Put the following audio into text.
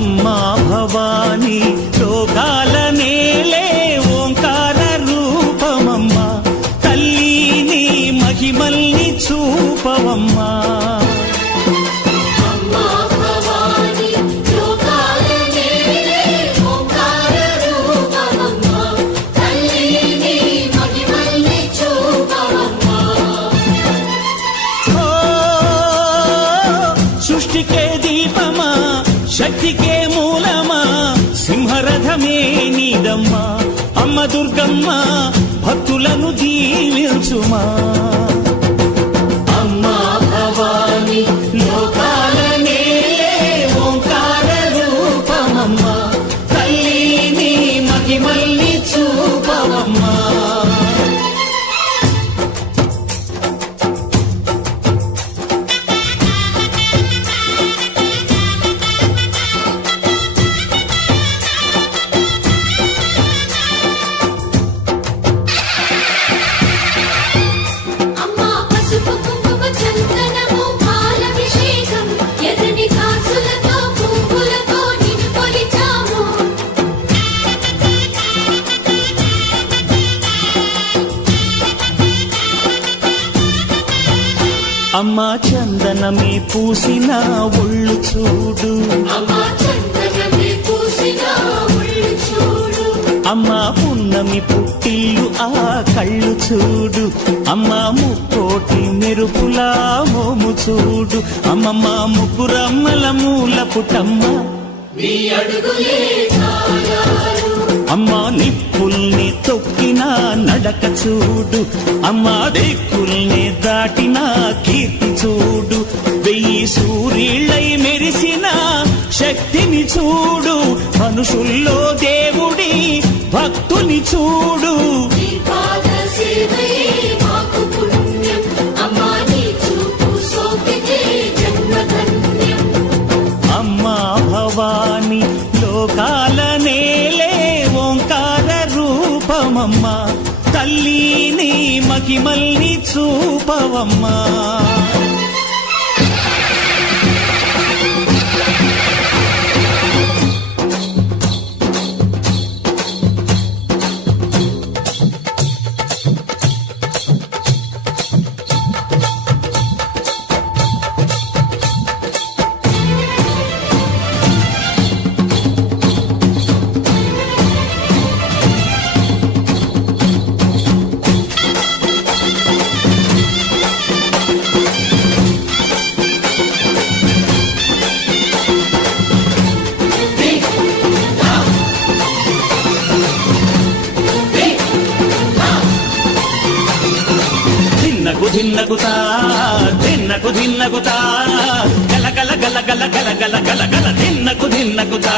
అమ్మా భవాని లోకాల నేలే ఓంకార రూపమమ్మా తల్లిని మహిమల్ని చూపవమ్మా సృష్టికే దీపమా శక్తికే మూలమా సింహరథమే నీదమ్మా అమ్మ దుర్గమ్మ భక్తులను దీవించుమా అమ్మా భవాని లోకాల నేలే ఓంకార రూపమమ్మా తల్లిని మహిమల్ని చూపవమ్మా అమ్మా చందనమే పూసిన ఒళ్ళు చూడు అమ్మా పున్నమి పుట్టిల్లు ఆ కళ్ళు చూడు అమ్మా ముక్కోటి మెరుపులా మోము చూడు అమ్మమ్మ ముగ్గురమ్మల మూల పుట్టమ్మ అమ్మా నిప్పుల్ని తొక్కిన నడక చూడు అమ్మా దిక్కుల్ని దాటిన కీర్తి చూడు 1000 సూర్యులై మెరిసిన శక్తిని చూడు మనుషుల్లో దేవుడి భక్తుని చూడు అమ్మా భవాని లోకాల నేలే ఓంకార రూపమమ్మా తల్లిని మహిమల్ని చూపవమ్మా ధిన్నకుతా ధిన్నకుతా గల గల గల గల గల గల గల గల ధిన్నకుతా